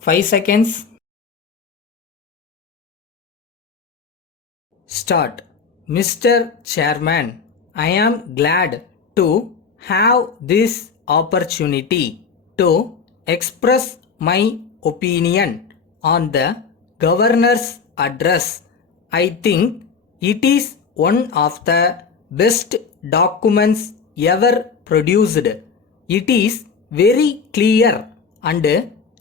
5 seconds. Start. Mr. Chairman, I am glad to have this opportunity to express my opinion on the governor's address. I think it is one of the best documents ever produced. It is very clear and,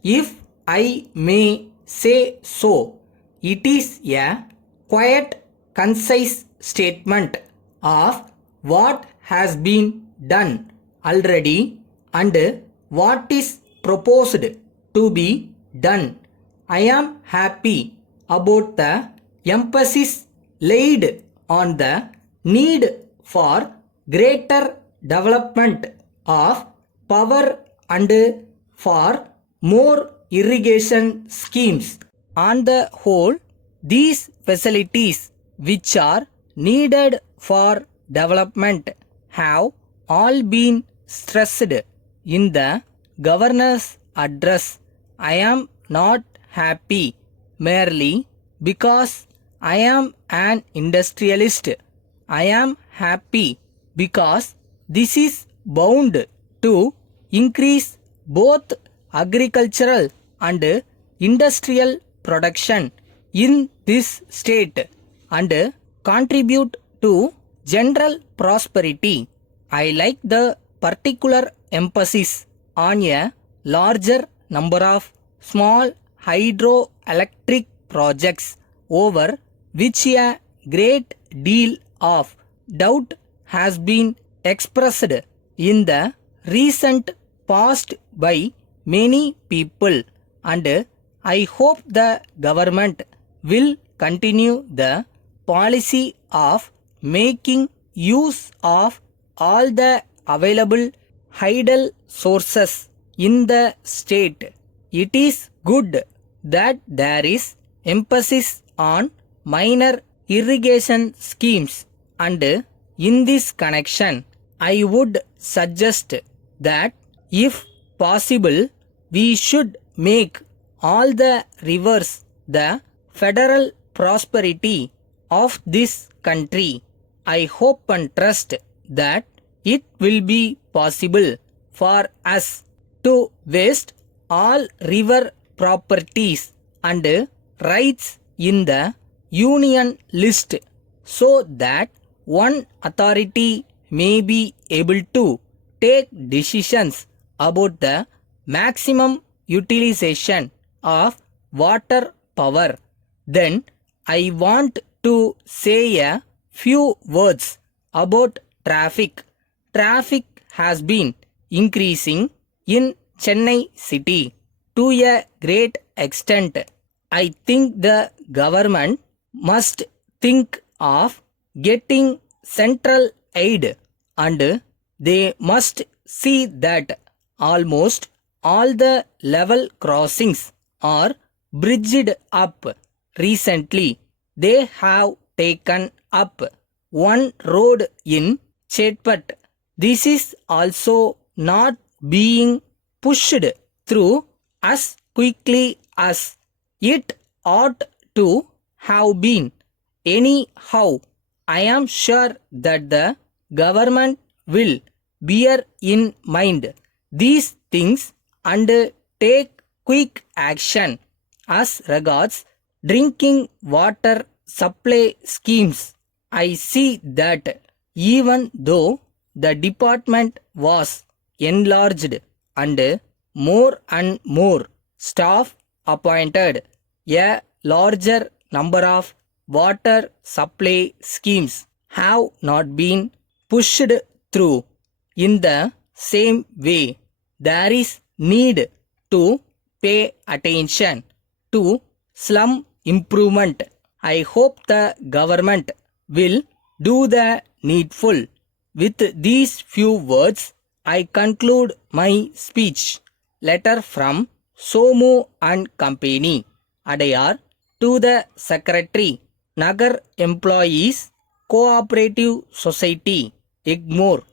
if I may say so, it is a quite concise statement of what has been done already and what is proposed to be done. I am happy about the emphasis laid on the need for greater development of power and for more irrigation schemes. On the whole, these facilities which are needed for development have all been stressed in the governor's address. I am not happy merely because I am an industrialist. I am happy because this is bound to increase both agricultural and industrial production in this state and contribute to general prosperity. I like the particular emphasis on a larger number of small hydroelectric projects over which a great deal of doubt has been expressed in the recent past by many people, and I hope the government will continue the policy of making use of all the available hydel sources in the state. It is good that there is emphasis on minor irrigation schemes, and in this connection I would suggest that if possible we should make all the rivers the federal prosperity of this country. I hope and trust that it will be possible for us to waste all river properties and rights in the union list so that one authority may be able to take decisions about the maximum utilization of water power. Then I want to say a few words about traffic. Traffic has been increasing in Chennai city to a great extent. I think the government must think of getting central aid, and they must see that almost all the level crossings are bridged up. Recently, they have taken up one road in Chetpat. This is also not being pushed through as quickly as it ought to have been. Anyhow, I am sure that the government will bear in mind these things and take quick action as regards drinking water supply schemes. I see that even though the department was enlarged and more staff appointed, a larger number of water supply schemes have not been pushed through. In the same way, there is need to pay attention to slum improvement. I hope the government will do the needful. With these few words, I conclude my speech. Letter from Somu and Company, Adayar, to the Secretary, Nagar Employees Cooperative Society, Egmore.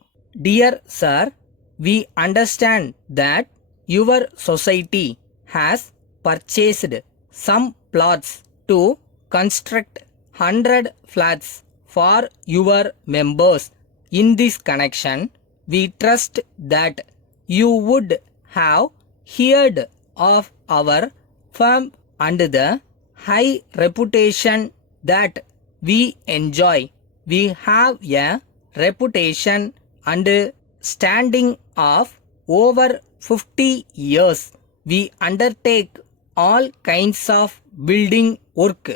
Dear Sir, we understand that your society has purchased some plots to construct 100 flats for your members. In this connection, we trust that you would have heard of our firm and the high reputation that we enjoy. We have a reputation and standing of over 50 years. We undertake all kinds of building work,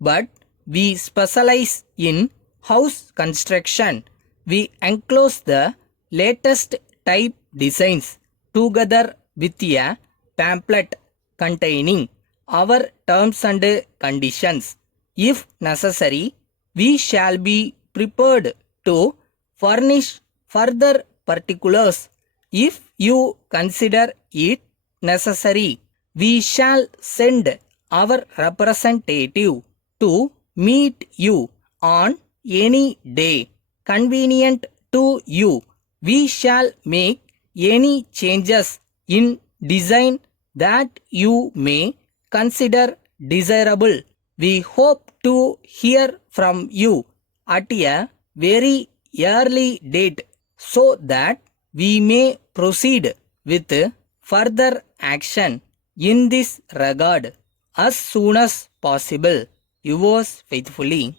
but we specialize in house construction. We enclose the latest type designs together with a pamphlet containing our terms and conditions. If necessary, we shall be prepared to furnish further particulars. If you consider it necessary, we shall send our representative to meet you on any day convenient to you. We shall make any changes in design that you may consider desirable. We hope to hear from you at a very early date so that we may proceed with further action in this regard as soon as possible. Yours faithfully.